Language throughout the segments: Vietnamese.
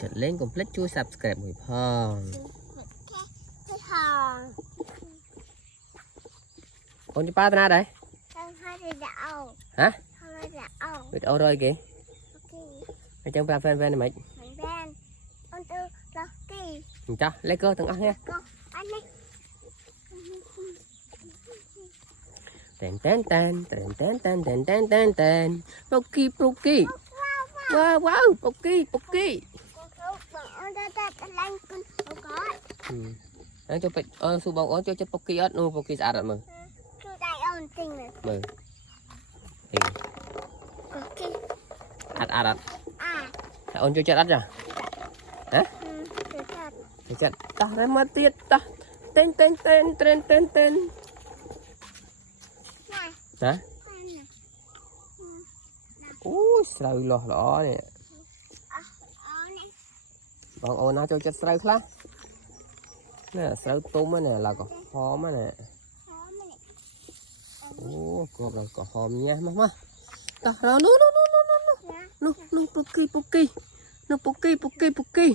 chặt lên complete chui subscribe một phong con đi ba tên nào đấy hả biết đâu rồi kì ở trong ba fan fan này mày cho lấy cơ thằng ăn nha tên tên tên tên tên tên tên tên tên tên Poki Poki wow wow Poki Poki anh cho bịch su bông ớt cho chất Poki ớt nu Poki sạch rồi mừng mừng ắt ôn cho chất ắt rồi hả chất ta đây mất tiết ta tên tên tên tên tên tên hả sợi lỏ nè bọn ôn nó cho chất sợi khác nè sợi tôm nè là có hóm nè có rồi có hóm nha má ta nó nó Poki Poki nó Poki Poki Poki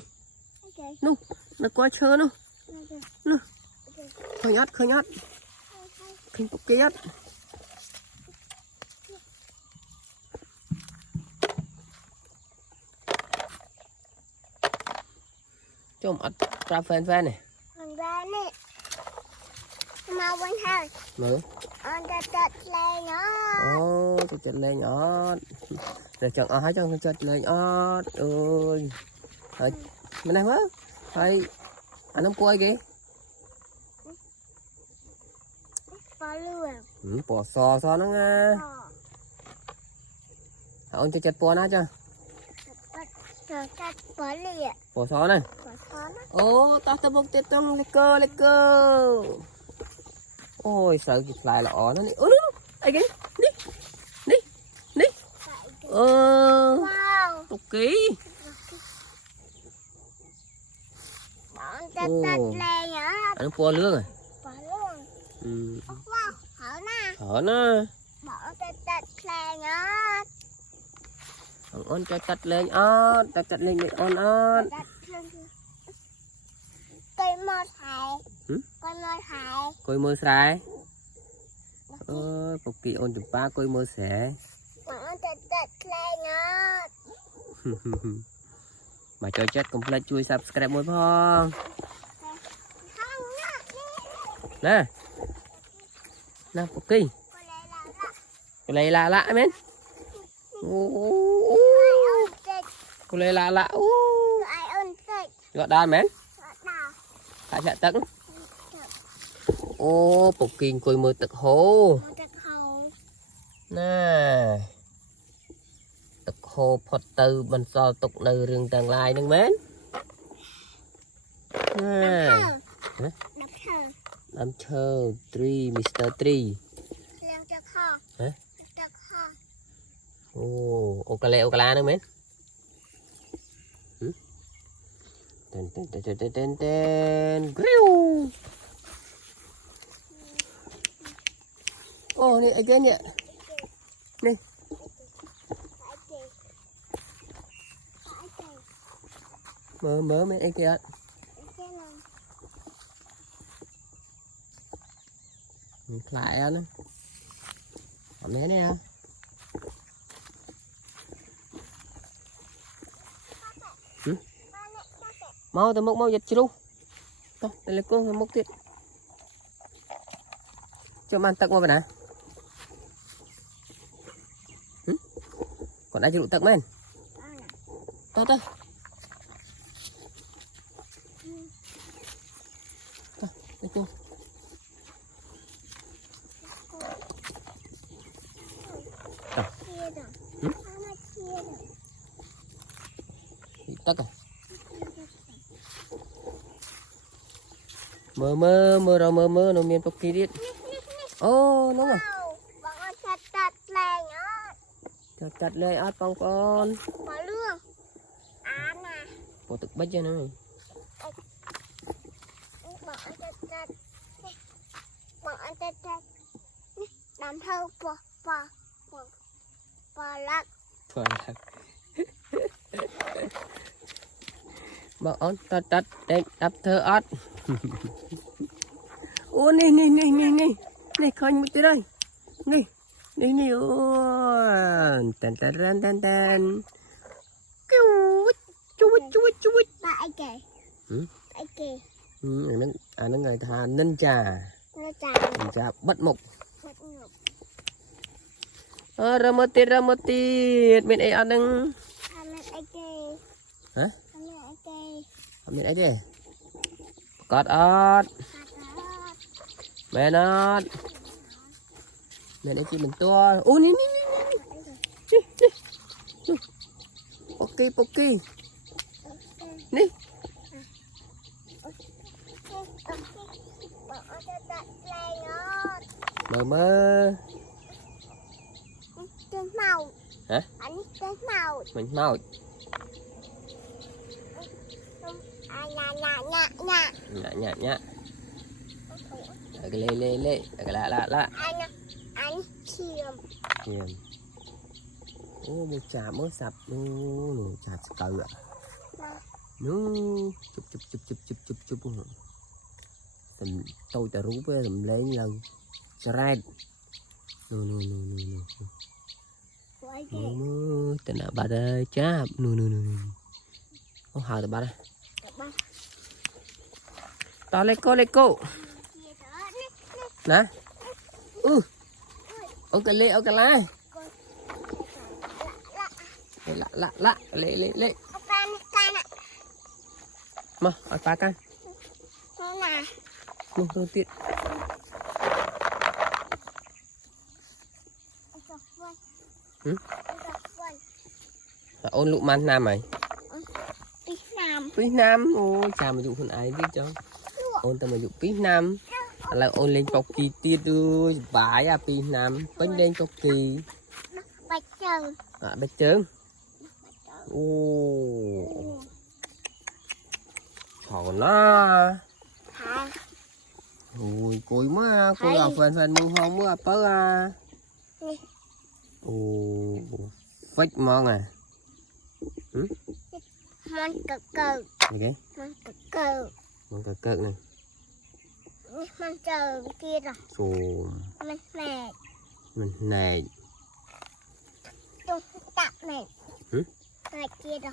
nó quá chơ nó khơi nhát khinh Poki nhát cho một ra fan fan này mau quên thôi mở chật lên nó chật lên nhỏ để chọn ai cho chật lên ơi bên này quá hay anh không coi kì bỏ sò nó nghe ông cho chật bỏ nó cho bỏ sò này tao bốc tết trong lấy cơ ôi sợ kịp lại là nó đi ai kì đi tục ký anh po lương rồi hở nó ôn cho chặt lên ớt chặt lên để ôn ớt coi mơ sai Poki ôn chụp ba coi mơ sẽ mà cho chết complete chui subscribe mỗi phong nè Poki cô lấy lạ men cô lấy lạ gọi đàn men tại sẽ tận Poki coi mơ tật hồ nè tật hồ phật từ bên so tục nơi rừng tầng lai nâng mến nè đâm thơ tree Mr. Tree hả ô cà la nâng mến tên nè again nè nè mở mấy anh kia lại anh mẹ nè mau tao mau giật chú đây là con mốc tiết cho man tật qua bên này còn ai chịu tật men to đây cô tật à mơ nó miền Poki đi đúng rồi chặt lên ớt con bỏ thực bách cho nó đám thâu bò lắc Bà ớt tắt tắt đẹp đập thơ ớt. Ô nè nè khơi một tí đây. Nè ô. Tàn tàn tàn tàn tàn. Chú. Ba ai kì. Ai kì. Nó người ta ninh trà. Nó chà. Ninh trà bất mục. Bất ngục. Ramati. Bên ấy ăn nâng. Ăn ai kì. Hả? Ăn ai kì. Bên ấy đi. Cọt ớt. Bên ớt. Bên ấy chị mình to. Ô nè. Poki. Nè. Mơ. Tên màu. Hả? Anh tên màu. Mình mau. Nhạ. Cái lê. Cái lạ. Anh chìm. Ô một trà mới sập. Ô trà cờ ạ. Nó chụp. Tầm tôi ta rú với tầm lấy lần. Srad. No. Tên là bà đây cháp. No. Ô hào bà đây. Tao lấy cô. Nè. Ô cái lá. Lạ. Lệ. Mà, ở phá can. Một đôi tiện. Ôn lụ man nam mày. Pí nam. Ô chà mà dụ con ai biết cho. Ôn ta mà dụ pí nam. Là ôn lên cọc kỳ tiết ơi. Vãi à pí nam. Bánh đen cọc kỳ. Bạch trơn. Bạch trơn. Ô. Trời nó. Ôi cùi má. Cô ở phần mông hông mưa bớ à. Ồ. Phách mong à. Món cực cờ. Okay. Món cực cờ. Món cực này. Món chờ kia rồi. Xùm. Mình nè. Tôi tặng này. Này kia rồi.